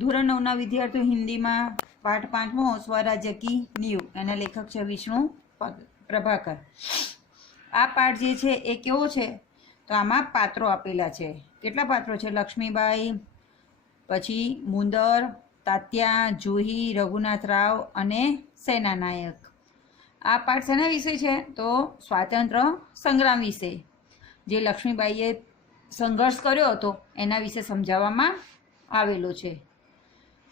ધોરણ 9ના વિદ્યાર્થીઓ હિન્દીમાં પાઠ 5મો સ્વરાજ્ય કી નીંવ, એના લેખક છે વિષ્ણુ પ્રભાકર. આ પાઠ જે છે એ કેવો છે તો આમાં પાત્રો આપેલા છે. કેટલા પાત્રો છે? લક્ષ્મીબાઈ, પછી મુંદર, તાત્યા, જુહી, રઘુનાથ રાવ અને સેનાનાયક. આ પાઠ શેના વિશે છે તો સ્વાતંત્ર્ય સંગ્રામ વિશે, જે લક્ષ્મીબાઈએ સંઘર્ષ કર્યો હતો એના વિશે સમજાવવામાં આવેલો છે.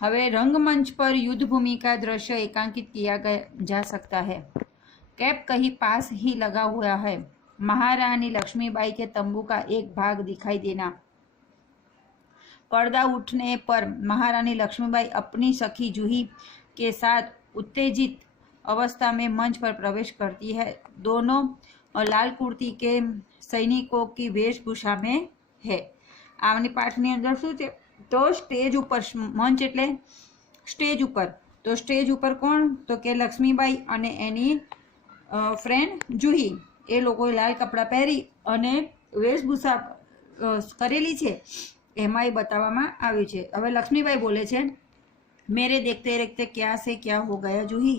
હવે रंगमंच पर युद्ध भूमि का दृश्य एकांकित किया जा सकता है. कैप कहीं पास ही लगा हुआ है. महारानी लक्ष्मीबाई के तंबू का एक भाग दिखाई देना. पर्दा उठने पर महारानी लक्ष्मीबाई अपनी सखी जूही के साथ उत्तेजित अवस्था में मंच पर प्रवेश करती है. दोनों लाल कुर्ती के सैनिकों की वेशभूषा में है. आमनी पाठनी अंदर शू है तो स्टेज ऊपर, मंच एटले स्टेज ऊपर, तो स्टेज ऊपर कोण तो के लक्ष्मीबाई अने एनी फ्रेंड जूही, ए लोगोए लाल कपड़ा पहेरी अने वेशभूषा करेली छे एमां ए बताववामां आव्युं छे. हवे लक्ष्मीबाई बोले छे, मेरे देखते देखते क्या से क्या हो गया जूही.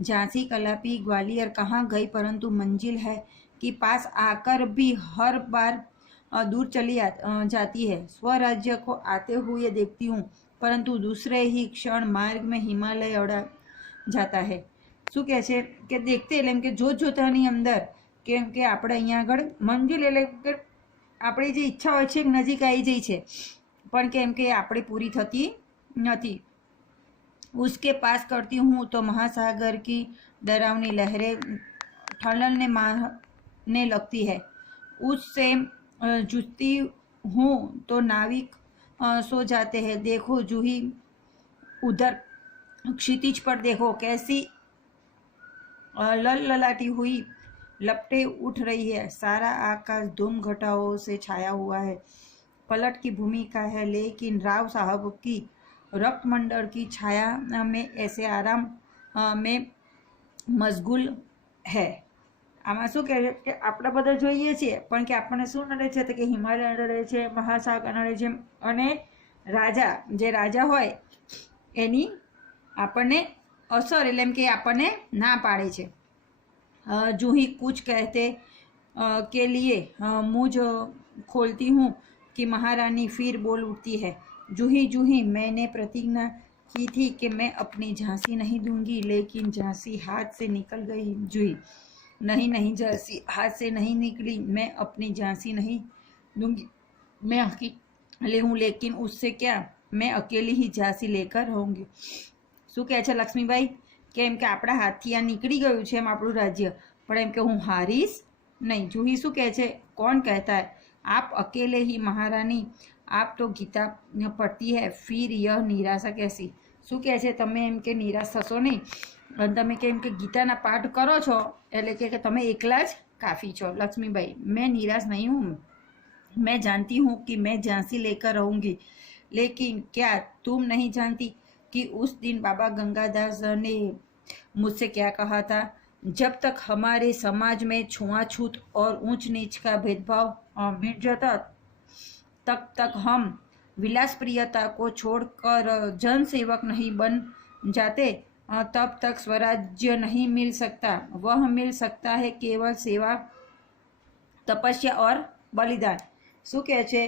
झांसी, कलापी, ग्वालियर कहाँ गई, परंतु मंजिल है कि पास आकर भी हर बार दूर चली जाती है. स्वराज्य को आते हुए देखती हूँ, परंतु दूसरे ही क्षण मार्ग में हिमालय अड़ा जाता है. શું કહે છે કે દેખતે એટલે એમ કે જોતાની અંદર કેમ કે આપણે અહીંયા આગળ મંજિલ એટલે કે આપણી જે ઈચ્છા હોય છે નજીક આવી જાય છે, પણ કેમ કે આપણે પૂરી થતી નથી. उसके पास करती हूँ तो महासागर की डरावनी लहरें ठलने मारने लगती है. उससे जूझती हूँ तो नाविक सो जाते हैं. देखो जूही, उधर क्षितिज पर देखो कैसी ललललाती हुई लपटें उठ रही है. सारा आकाश धूम घटाओं से छाया हुआ है. पलट की भूमिका है, लेकिन राव साहब की रक्तमंडल की छाया में ऐसे आराम में मशगूल है. આમાં શું કહે છે કે આપણે બધા જોઈએ છીએ પણ કે આપણને શું નડે છે તો કે હિમાલય નડે છે, મહાસાગર નડે છે, અને રાજા જે રાજા હોય એની આપણને અસર એટલે એમ કે આપણને ના પાડે છે. जूही कुछ कहते के लिए मुझ खोलती हूँ कि महारानी फिर बोल उठती है, जूही जूही, मैंने प्रतिज्ञा की थी कि मैं अपनी झांसी नहीं दूंगी, लेकिन झांसी हाथ से निकल गई. जूही, नहीं झांसी हाथ से नहीं निकली, मैं अपनी झांसी नहीं दूंगी. मैं अकेली हूँ, लेकिन उससे क्या, मैं अकेली ही झांसी लेकर रहूँगी. શું કહે છે લક્ષ્મીબાઈ કેમ કે આપણા હાથથી આ નીકળી ગયું છે એમ આપણું રાજ્ય, પણ એમ કે હું હારીશ નહીં. જૂહી શું કહે છે, કોણ કહેતા है आप अकेले ही महारानी, आप तो गीता पढ़ती है, फिर यह निराशा कैसी. શું કહે છે તમે એમ કે નિરાશ થશો નહીં અને તમે કેમ કે ગીતાના પાઠ કરો છો એટલે કે તમે એકલા જ કાફી છો. લક્ષ્મીબાઈ, मैं निराश नहीं हूँ, मैं जानती हूँ कि मैं झांसी लेकर रहूँगी, लेकिन क्या तुम नहीं जानती कि उस दिन बाबा गंगादास ने मुझसे क्या कहा था, जब तक हमारे समाज में छुआछूत और ऊंच नीच का भेदभाव मिट जाता, तब तक हम विलास प्रियता को छोड़कर जन सेवक नहीं बन जाते, तब तक स्वराज्य नहीं मिल सकता. वह मिल सकता है केवल सेवा, तपस्या और बलिदान. શું કહે છે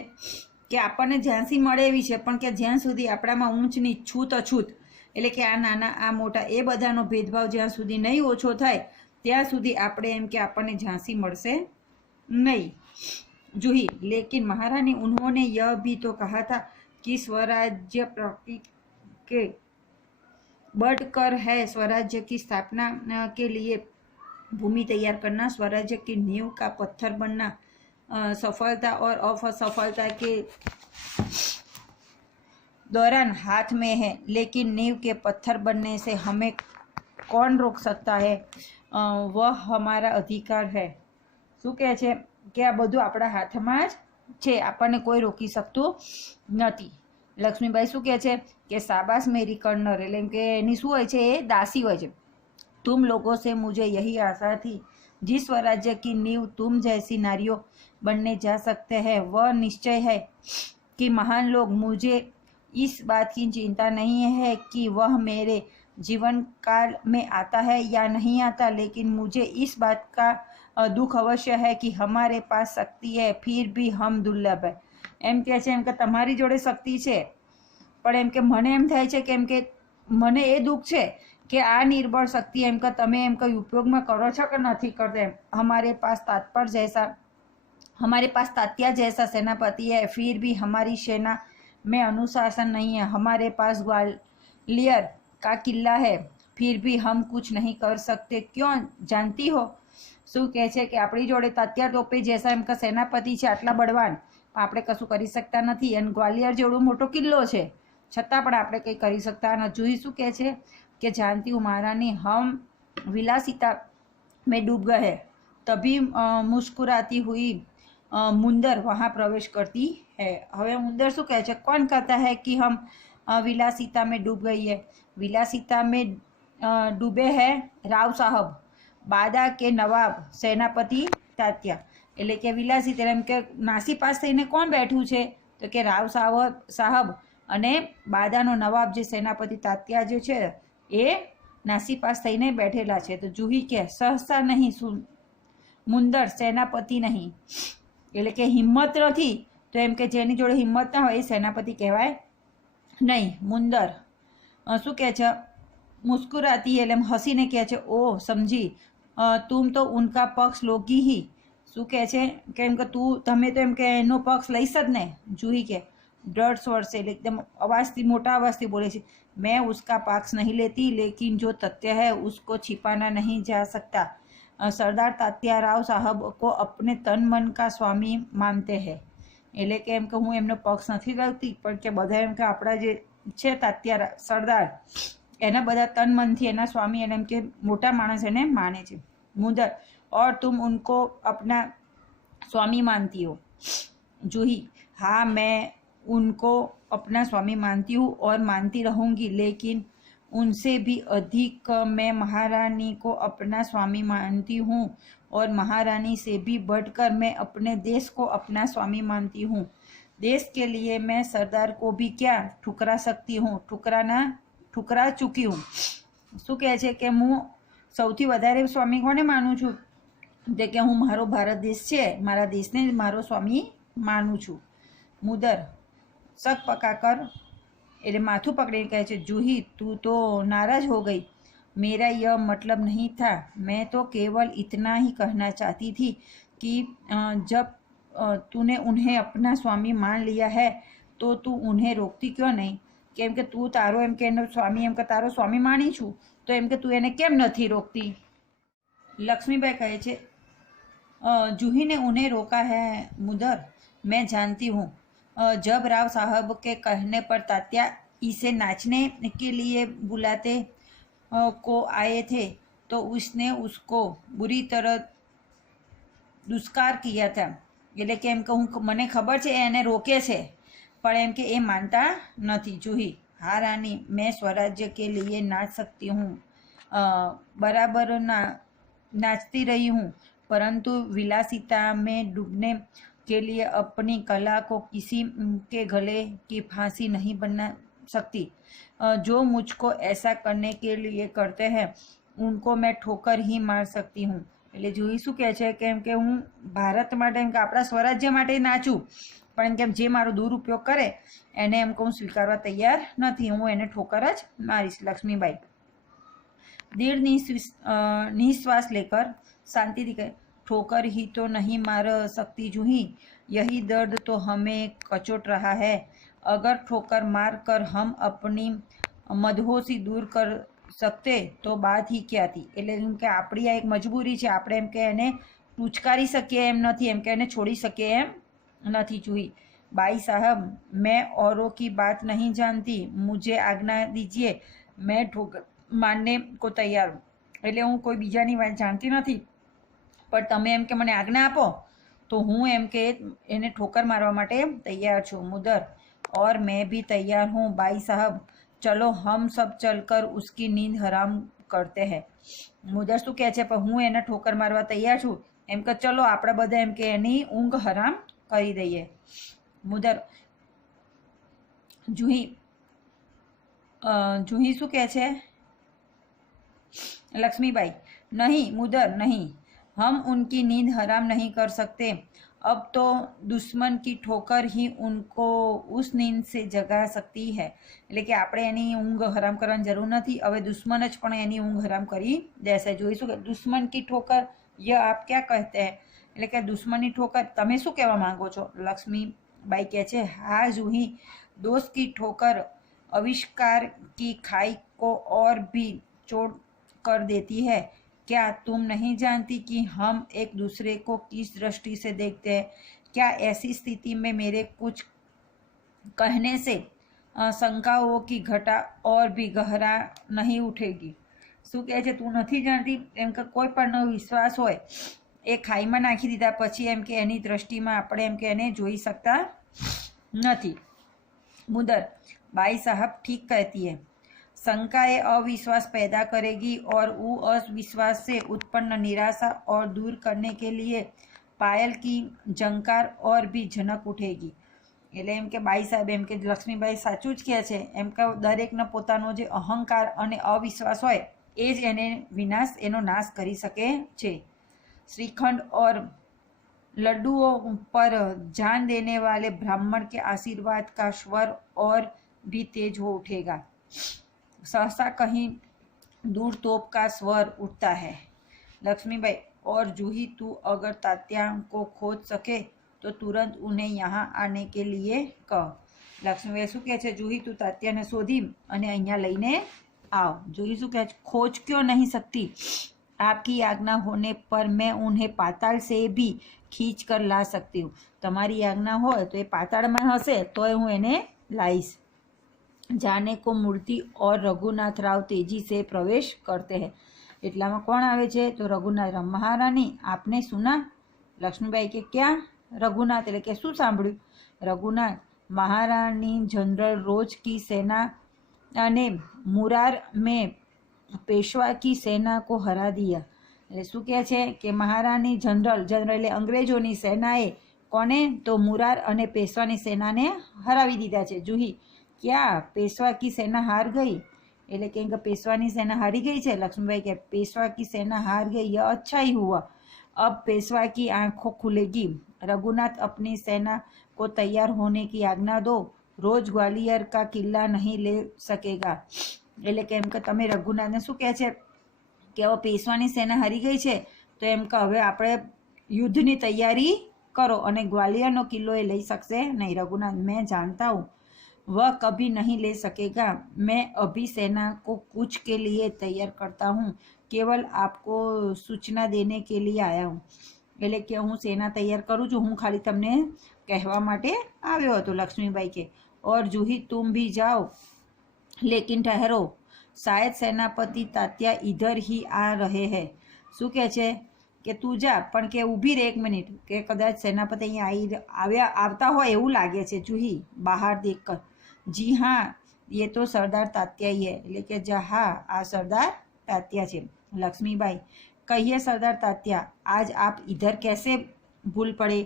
કે આપણને ઝાંસી મળે એવી છે, પણ કે જ્યાં સુધી આપણામાં ઊંચ નીચ, છૂત અછૂત એટલે કે આ નાના આ મોટા એ બધાનો ભેદભાવ જ્યાં સુધી નહીં ઓછો થાય ત્યાં સુધી આપણે એમ કે આપણને ઝાંસી મળશે નહીં. जूही, लेकिन महारानी उन्होंने यह भी तो कहा था कि स्वराज्य प्राप्ति के बढ़कर है स्वराज्य की स्थापना के लिए भूमि तैयार करना, स्वराज्य की नींव का पत्थर बनना सफलता और असफलता के दौरान हाथ में है, लेकिन नींव के पत्थर बनने से हमें कौन रोक सकता है, वह हमारा अधिकार है. શું કહે છે કે આ બધું આપણા હાથમાં જ છે, આપણને કોઈ રોકી શકતું નથી. લક્ષ્મીબાઈ શું કહે છે કે શાબાશ મેરી કર્નર એટલે કે એની શું હોય છે એ દાસી હોય છે. तुम लोगों से मुझे यही आशा थी, जिस स्वराज्य की नींव तुम जैसी नारियों बनने जा सकते हैं, वह निश्चय है कि महान लोग मुझे इस बात की चिंता नहीं है कि वह मेरे जीवन काल में आता है या नहीं आता, लेकिन मुझे इस बात का दुख अवश्य है कि हमारे पास शक्ति है फिर भी हम दुर्लभ है। એમ કહે છે એમ કે તમારી જોડે શક્તિ છે પણ એમ કે મને એમ થાય છે કે એમ કે મને એ દુઃખ છે કે આ નિર્બળ શક્તિ એમ કે તમે એમ કઈ ઉપયોગમાં કરો છો કે નથી કરતા। એમ हमारे पास तात्या जैसा सेनापति है फिर भी हमारी सेना में अनुशासन नहीं है। हमारे पास ग्वालियर का किला है फिर भी हम कुछ नहीं कर सकते, क्यों जानती हो? શું કહે છે કે આપણી જોડે તાત્યા ટોપે જેસા એમ કે સેનાપતિ છે આટલા બળવાન, આપણે કશું કરી શકતા નથી, અને ગ્વાલિયર જેવડો મોટો કિલ્લો છે છતાં પણ આપણે કંઈ કરી શકતા નથી। જુહી શું કહે છે કે जानती हूँ महारानी, हम विलासिता में डूब गए। तभी मुस्कुराती हुई मुंदर वहाँ प्रवेश करती है। હવે मुंदर શું કહે છે, कौन कहता है कि हम विलासिता में डूब गई है? विलासिता में डूबे हैं राव साहब, બાદા કે નવાબ સેનાપતિ તાત્યા। એટલે કે વિલાસિતા એમ કે નાસી પાસ થઈને કોણ બેઠું છે? તો કે રાવ સાહબ અને બાદાનો નવાબ જે સેનાપતિ તાત્યા જે છે એ નાસી પાસ થઈને બેઠેલા છે। તો જુહી કે સહસા નહીં મુંદર સેનાપતિ નહીં, એટલે કે હિંમત નથી તો એમ કે જેની જોડે હિંમત ના હોય એ સેનાપતિ કહેવાય નહીં। મુંદર શું કહે છે, મુસ્કુરાતી એટલે હસીને કહે છે, ઓહ સમજી, તુમ તો ઉનકા પક્ષ લોગી ही। શું કહે છે કેમ કે તમે તો એમ કે એનો પક્ષ લઈશ જ ને। જુહી કે ડર स्वर से एकदम आवाज़થી મોટા આવાજથી બોલે છે, मैं उसका पक्ष नहीं लेती लेकिन जो तथ्य है उसको छिपाना नहीं जा सकता। सरदार तात्या राव साहब को अपने तन मन का स्वामी मानते हैं। એટલે કે એમ કે હું એમનો પક્ષ નથી કરતી પણ કે બધા એમ કે આપણા જે છે તાત્યા સરદાર એના બધા તન મનથી એના સ્વામી એને એમ કે મોટા માણસ એને માને છે। मुंदर और तुम उनको अपना स्वामी मानती हो? जूही हाँ, मैं उनको अपना स्वामी मानती हूँ और मानती रहूँगी, लेकिन उनसे भी अधिक मैं महारानी को अपना स्वामी मानती हूँ और महारानी से भी बढ़कर मैं अपने देश को अपना स्वामी मानती हूँ। देश के लिए मैं सरदार को भी क्या ठुकरा सकती हूँ, ठुकरा चुकी हूँ। શું કહે છે કે હું સૌથી વધારે સ્વામી કોને માનું છું? તે કે હું મારો ભારત દેશ છે મારા દેશને મારો સ્વામી માનું છું। મુદર શક પકાકર એટલે માથું પકડીને કહે છે, जूही तू तो नाराज हो गई, मेरा यह मतलब नहीं था, मैं तो केवल इतना ही कहना चाहती थी कि जब तूने उन्हें अपना स्वामी मान लिया है तो तू उन्हें रोकती क्यों नहीं? કેમ કે તું તારો એમ કે એનો સ્વામી એમ કે તારો સ્વામી માની છું તો એમ કે તું એને કેમ નથી રોકતી? લક્ષ્મીબાઈ કહે છે, जूही ने उन्हें रोका है मुदर, मैं जानती हूँ। जब राव साहब के कहने पर तात्या इसे नाचने के लिए बुलाते को आए थे तो उसने उसको बुरी तरह दुष्कार किया था। એટલે કે એમ કે હું મને ખબર છે એને રોકે છે पर एम के ए मानता नहीं। जूही हाँ रानी, मैं स्वराज्य के लिए नाच सकती हूँ, बराबर नाचती रही हूँ, परंतु विलासिता में डूबने के लिए अपनी कला को किसी के गले की फांसी नहीं बना सकती। जो मुझको ऐसा करने के लिए करते हैं उनको मैं ठोकर ही मार सकती हूँ। એટલે જુહી શું કહે છે કે એમ કે હું ભારત માટે એમ કે આપણા સ્વરાજ્ય માટે નાચું પણ કેમ જે મારો દુરુપયોગ કરે એને એમ કે હું સ્વીકારવા તૈયાર નથી, હું એને ઠોકર જ મારીશ। લક્ષ્મીબાઈ दीर्घ निश्वास लेकर शांति दी, ठोकर ही तो नहीं मार सकती जूही, यही दर्द तो हमें कचोट रहा है। अगर ठोकर मार कर हम अपनी मदहोशी दूर कर सकते तो बात ही क्या थी। એટલે એમ કે આપણી આ એક મજબૂરી છે, આપણે એમ કે એને ટૂચકારી શકીએ એમ નથી, એમ કે એને છોડી શકીએ એમ નથી। जूही भाई साहब, मैं औरों की बात नहीं जानती, मुझे आज्ञा दीजिए, मैं ठोकर मानने को तैयार हूँ। એટલે હું કોઈ બીજાની વાત જાણતી નથી પણ તમે એમ કે મને આજ્ઞા આપો તો હું એમ કે એને ઠોકર મારવા માટે તૈયાર છું। मुदर और मैं भी तैयार हूँ भाई साहब, चलो हम सब चलकर उसकी नींद हराम करते हैं। मुदर શું કહે છે, પણ હું એને ઠોકર મારવા તૈયાર છું, એમ કે ચલો આપણે બધા એમ કે એની ઊંઘ હરામ કરી દઈએ। मुदर जूही જુહી શું કહે છે? लक्ष्मीबाई, नहीं मुदर नहीं, हम उनकी नींद हराम नहीं कर सकते। अब तो दुश्मन की ठोकर ही उनको उस नींद से जगा सकती है। એટલે કે આપણે એની ઊંઘ હરામ કરવાની જરૂર નથી, હવે દુશ્મન જ પણ એની ઊંઘ હરામ કરી દેશે. જોઈશું કે દુશ્મન કી ઠોકર, ય આપ ક્યાં કહેતે હૈ, એટલે કે દુશ્મનની ઠોકર તમે શું કહેવા માંગો છો? લક્ષ્મીબાઈ કહે છે, હા જूही, दोस्त की ठोकर आविष्कार की खाई को और भी चोट कर देती है। क्या तुम नहीं जानती कि हम एक दूसरे को किस दृष्टि से देखते हैं? क्या ऐसी स्थिति में मेरे कुछ कहने से शंकाओं की घटा और भी गहरा नहीं उठेगी? શું કહે છે? તું નથી જાણતી એમ કે કોઈ પણ વિશ્વાસ હોય એ ખાઈમાં નાખી દીધા પછી એમ કે એની દ્રષ્ટિમાં આપણે એમ કે એને જોઈ શકતા નથી. मुदर, बाई साहब ठीक कहती है, शंकाएं अविश्वास पैदा करेगी और वो अविश्वास से उत्पन्न निराशा और दूर करने के लिए पायल की झंकार और भी झनक उठेगी. એટલે એમ કે બાઈ સાહેબ એમ કે લક્ષ્મીબાઈ સાચું જ કહે છે, એમ કે દરેકનો પોતાનો જે અહંકાર અને અવિશ્વાસ હોય એ જ એનો નાશ કરી શકે છે. श्रीखंड और लड्डुओं पर जान देने वाले ब्राह्मण के आशीर्वाद का स्वर और भी तेज हो उठेगा. सहसा कहीं दूर तोप का स्वर उठता है. लक्ष्मीबाई, और जूही तू अगर तात्या को खोज सके तो तुरंत उन्हें यहाँ आने के लिए कह. લક્ષ્મીબાઈ શું કહે છે? જૂહી તું તાત્યાને શોધી અને અહીંયા લઈને આવ. જૂહી શું કહે છે? खोज क्यों नहीं सकती? आपकी आज्ञा होने पर मैं उन्हें पाताल से भी खींच कर ला सकती हूँ. તમારી આજ્ઞા હોય તો એ પાતાળમાં હશે તોય હું એને લાવીશ. જાને કો મૂર્તિ और रघुनाथ राव तेजी से प्रवेश करते हैं. એટલામાં કોણ આવે છે? તો રઘુનાથ રાવ. મહારાણી આપને સુના? લક્ષ્મીબાઈ કે ક્યાં? રઘુનાથ એટલે કે શું સાંભળ્યું? રઘુનાથ, મહારાણી જનરલ રોજ કી સેના અને મુરાર મેં पेशवा की सेना को हरा दिया. એટલે શું કહે છે કે મહારાણી જનરલ એટલે અંગ્રેજોની સેનાએ કોને? તો મુરાર અને પેશવાની સેનાને હરાવી દીધા છે. જૂહી, ક્યાં પેશવા કી સેના હાર ગઈ? એટલે કે પેશવાની સેના હારી ગઈ છે. લક્ષ્મીબાઈ કે પેશવા કી સેના હાર ગઈ, યહ अच्छा ही हुआ. अब पेशवा की आंखों खुलेगी. रघुनाथ अपनी सेना को तैयार होने की आज्ञा दो. रोज ग्वालियर का किला नहीं ले सकेगा. એટલે કે એમ કે તમે રઘુનાથને શું કહે છે કે હવે પેશવાની સેના હારી ગઈ છે તો એમ કે હવે આપણે યુદ્ધની તૈયારી કરો અને ગ્વાલિયરનો કિલ્લો એ લઈ શકશે નહીં. રઘુનાથ, મેં જાણતા હું वह कभी नहीं ले सकेगा. मैं अभी सेना को कूच के लिए तैयार करता हूँ. केवल आपको सूचना देने के लिए आया हूँ. એટલે કે હું સેના તૈયાર કરું છું, હું ખાલી તમને કહેવા માટે આવ્યો હતો. લક્ષ્મીબાઈ કે और जूही तुम भी जाओ, लेकिन ठहरो, शायद सेनापति तात्या इधर ही आ रहे हैं. શું કહે છે કે તું જા પણ કે ઊભી રહે 1 મિનિટ, કે કદાચ સેનાપતિ અહીંયા આવતા હોય એવું લાગે છે. જૂહી બહાર દેખ. જી હા, ये तो सरदार तात्या ही है. એટલે કે જા હા, આ સરદાર તાત્યા છે. લક્ષ્મીબાઈ, કહીએ સરદાર તાત્યા, આજ આપ ઇધર कैसे ભૂલ પડે?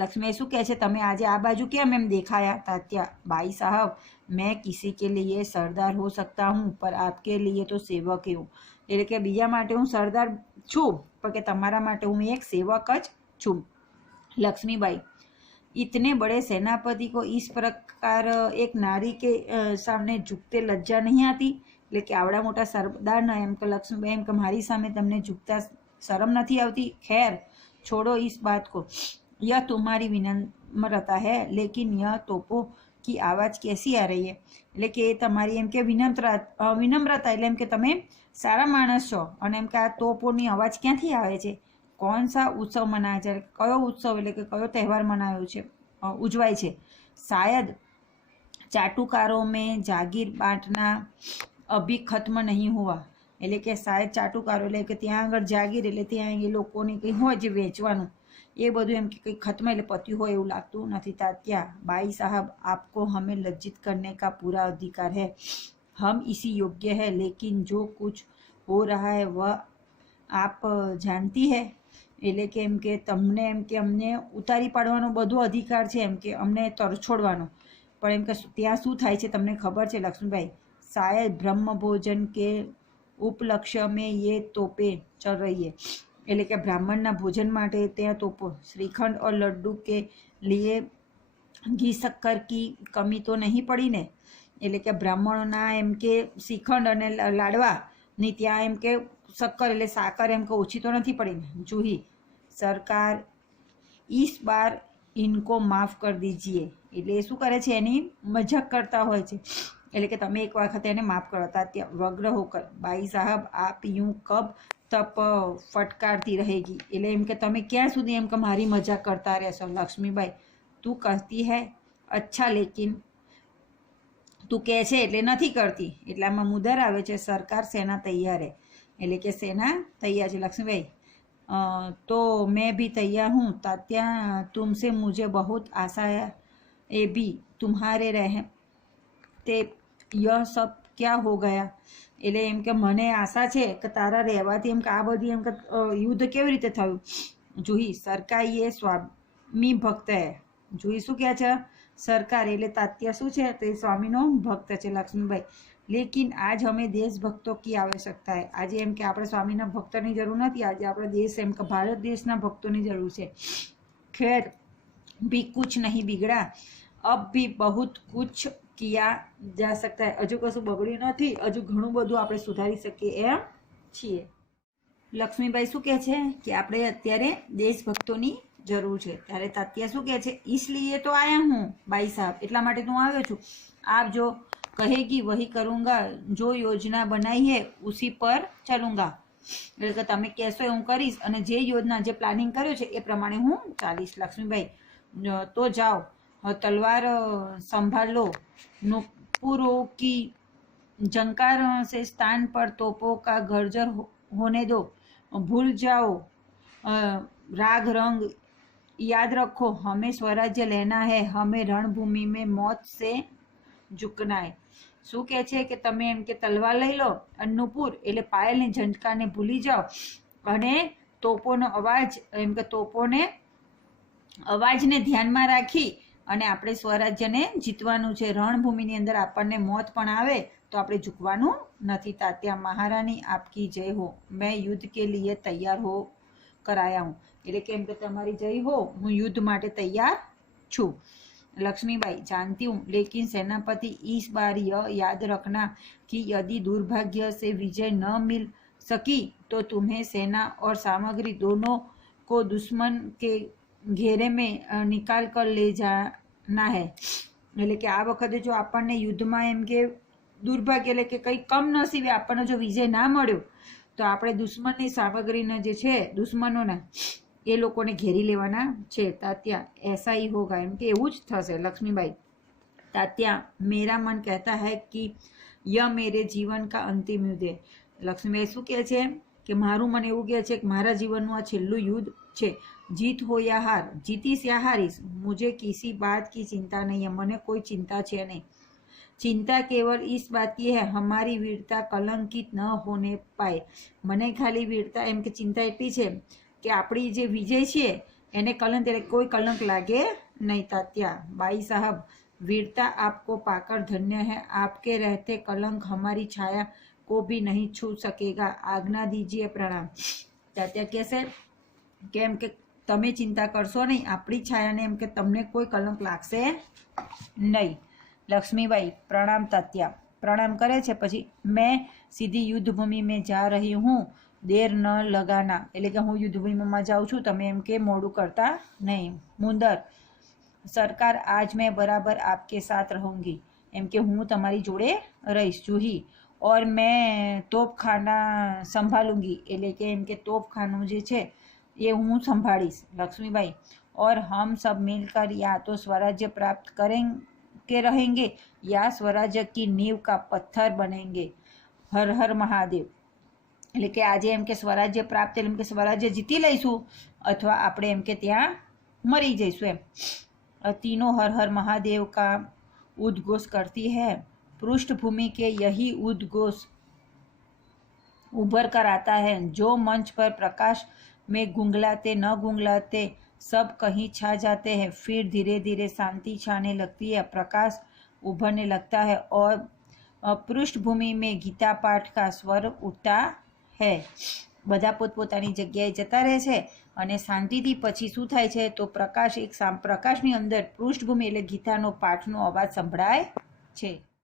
लक्ष्मी શું કહે છે? તમે આજે આ બાજુ કેમ એમ દેખાયા? તાત્યા, भाई साहब, मैं किसी के लिए सरदार हो सकता हूँ पर आपके लिए तो सेवक ही हूँ. એટલે કે બીજા માટે હું સરદાર છું પણ કે તમારા માટે હું એક સેવક જ છું. लक्ष्मीबाई, इतने बड़े सेनापति को इस प्रकार एक नारी के सामने झुकते लज्जा नहीं आती? એટલે કે આવડા મોટા સરદારના એમ કે લક્ષ્મીબાઈ એમ કે મારી સામે તમને ઝુકતા શરમ નથી આવતી? खैर छोड़ो इस बात को, यह तुम्हारी विनम्रता है, लेकिन यह तोपों की आवाज़ कैसी आ रही है? એટલે કે તમારી એમ કે વિનમ્રતા એટલે એમ કે તમે સારા માણસ છો અને એમ કે આ તોપોની અવાજ ક્યાંથી આવે છે? कौन सा उत्सव मनाया जाए? कयो उत्सव એટલે કે કયો તહેવાર મનાયો છે, ઉજવાય છે? शायद चाटुकारों में जागीर बांटना अभी खत्म नहीं हुआ. એટલે કે શાયદ ચાટુકારો એટલે કે ત્યાં આગળ જાગીર એટલે ત્યાં એ લોકોને કંઈ હોય જે વેચવાનું એ બધું એમ કે કંઈ ખત્મ એટલે પત્યું હોય એવું લાગતું નથી. તાત્યા, भाई साहब, आपको हमें लज्जित करने का पूरा अधिकार है. हम इसी योग्य है, लेकिन जो कुछ हो रहा है वह आप जानती है. એટલે કે એમ કે તમને એમ કે અમને ઉતારી પાડવાનો બધો અધિકાર છે, એમ કે અમને તરછોડવાનો, પણ એમ કે ત્યાં શું થાય છે તમને ખબર છે? લક્ષ્મીબાઈ, शायद ब्रह्म भोजन के उपलक्ष्य में ये तोपे चल रही है। એટલે કે બ્રાહ્મણના ભોજન માટે ત્યાં તોપો શ્રીખંડ और लड्डू के लिए ઘી શક્કર की કમી તો નહીં પડી ને। એટલે કે બ્રાહ્મણોના એમ કે શ્રીખંડ અને લાડવાની ત્યાં એમ કે શક્કર એટલે સાકર એમ કે ઓછી તો નથી પડી ને। જુહી સરકાર इस बार इनको माफ कर दीजिए એટલે શું કરે છે એની મજાક કરતા હોય છે। એટલે કે તમે એક વખત એને માફ કરો। તાત્યા વગ્ર હોકર બાઈ સાहब आप यूं कब तप फटकारती रहेगी એટલે એમ કે તમે ક્યાં સુધી એમ કે મારી મજાક કરતા રહેશો। લક્ષ્મીબાઈ તું कहती है अच्छा लेकिन તું કહે છે એટલે નથી કરતી। એટલામાં મુદર આવે છે સરકાર સેના તૈયાર है એટલે કે સેના તૈયાર છે। લક્ષ્મીબાઈ तो मैं भी तैयार हूँ तात्या तुमसे मुझे बहुत आशा है ये भी तुम्हारे रहते यह सब क्या हो गया એટલે એમ કે મને આશા છે કે તારા રહેવાથી એમ કે આ બધી એમ કે યુદ્ધ કેવી રીતે થયું। જુહી સરકાર એ સ્વામી ભક્ત હે। જુહી શું કહે છે સરકાર એટલે તાત્યા શું છે તે સ્વામીનો ભક્ત છે। લક્ષ્મીબાઈ लेकिन आज हमें देशभक्तों की आवश्यकता है आज एम के આપણે સ્વામીના ભક્તોની જરૂર નથી આજે આપણે દેશ એમ કે ભારત દેશના ભક્તોની જરૂર છે। खैर भी कुछ नहीं बिगड़ा अब भी बहुत कुछ किया जा सकता है हजू कशुं बगड़્યું નથી हजू ઘણું બધું આપણે સુધારી શકીએ એમ છીએ। લક્ષ્મીબાઈ શું કહે છે કે આપણે અત્યારે દેશભક્તોની જરૂર છે ત્યારે તાત્યા શું કહે છે इसलिए तो आया हूँ भाई साहब એટલા માટે હું આવ્યો છું। आप जो कहेगी वही करूँगा जो योजना बनाई है उसी पर चलूँगा એટલે કે તમે કહેશો હું કરીશ અને જે યોજના જે પ્લાનિંગ કર્યું છે એ પ્રમાણે હું ચાલીશ। લક્ષ્મીબાઈ तो जाओ तलवार संभाल लो नुपुरों की जंकार से स्थान पर तोपों का गर्जर होने दो भूल जाओ राग रंग याद रखो हमें स्वराज्य लेना है हमें रणभूमि में मौत से झुकना है। શું કહે છે કે તમે એમ કે તલવાર લઈ લો અને નુપુર એટલે પાયલની ઝંટકાને ભૂલી જાઓ અને તોપોનો અવાજ એમ કે તોપોને અવાજને ધ્યાનમાં રાખી અને આપણે સ્વરાજ્યને જીતવાનું છે। રણભૂમિની અંદર આપણને મોત પણ આવે તો આપણે ઝૂકવાનું નથી। તાત્યા મહારાણી આપકી જય हो मैं युद्ध के लिए तैयार हो कर आया हूँ એટલે કે એમ કે તમારી જય हो હું યુદ્ધ માટે તૈયાર છું। लक्ष्मीबाई जानती हूँ लेकिन सेनापति इस बार यह याद रखना कि यदि दुर्भाग्य से विजय न मिल सकी तो तुम्हें सेना और सामग्री दोनों को दुश्मन के घेरे में निकाल कर ले जाना है એટલે કે આ વખતે જો આપણને યુદ્ધમાં એમ કે દુર્ભાગ્ય એટલે કે કંઈ કમનસીબે આપણને જો વિજય ના મળ્યો તો આપણે દુશ્મનની સામગ્રીને જે છે દુશ્મનોના એ લોકોને ઘેરી લેવાના છે। તાત્યા ऐसा ही होगा એમ કે એવું જ થશે। લક્ષ્મીબાઈ તાત્યા मेरा मन कहता है कि यह मेरे जीवन का अंतिम युद्ध है। લક્ષ્મીબાઈ શું કહે છે કે મારું મન એવું કહે છે કે મારા જીવનનું આ છેલ્લું યુદ્ધ છે। जीत हो या हार जीतीश या हारीश मुझे किसी बात की चिंता नहीं है મને કોઈ चिंता છે नहीं। चिंता केवल इस बात की है हमारी वीरता कलंकित न होने पाए મને ખાલી વીરતા એમ કે चिंता એટલી છે કે આપણી જે વિજય છે એને કલંક એટલે કોઈ કલંક લાગે નહીં। તાત્યા बाई साहब वीरता आपको पाकर धन्य है आपके रहते कलंक हमारी छाया को भी नहीं छू सकेगा आज्ञा दीजिए प्रणाम। तात्या कैसे કે એમ કે તમે ચિંતા કરશો નહીં આપણી છાયાને એમ કે તમને કોઈ કલંક લાગશે નહીં। લક્ષ્મીબાઈ પ્રણામ તાત્યા પ્રણામ કરે છે પછી मैं सीधी युद्धभूमि में जा रही हूँ देर न लगाना એટલે કે હું યુદ્ધભૂમિમાં જાઉં છું તમે એમ કે મોડું કરતા નહીં। મુંદર સરકાર आज मैं बराबर आपके साथ रहूँगी એમ કે હું તમારી જોડે રહીશ। જુહી और मैं तोपखाना संभालूंगी એટલે કે એમ કે તોપખાનું જે છે ये हूँ संभालीश। लक्ष्मीबाई और हम सब मिलकर या तो स्वराज्य प्राप्त करेंगे रहेंगे या स्वराज्य की नींव का पत्थर बनेंगे हर हर महादेव એટલે કે આજે એમ કે સ્વરાજ્ય પ્રાપ્ત એમ કે સ્વરાજ્ય જીતી લઈશું અથવા આપણે એમ કે ત્યાં મરી જઈશું એમ। तीनों हर हर महादेव का उद्घोष करती है पृष्ठभूमि के यही उद्घोष उभर कर आता है जो मंच पर प्रकाश में गुंगलाते न गुंगलाते सब कहीं छा जाते हैं फिर धीरे धीरे शांति छाने लगती है प्रकाश उभरने लगता है और पृष्ठभूमि में गीता पाठ का स्वर उठता है। બધા પોતપોતાની જગ્યાએ જતા રહે છે અને શાંતિથી પછી શું થાય છે તો પ્રકાશની અંદર પૃષ્ઠભૂમિ એટલે ગીતાનો પાઠનો અવાજ સંભળાય છે।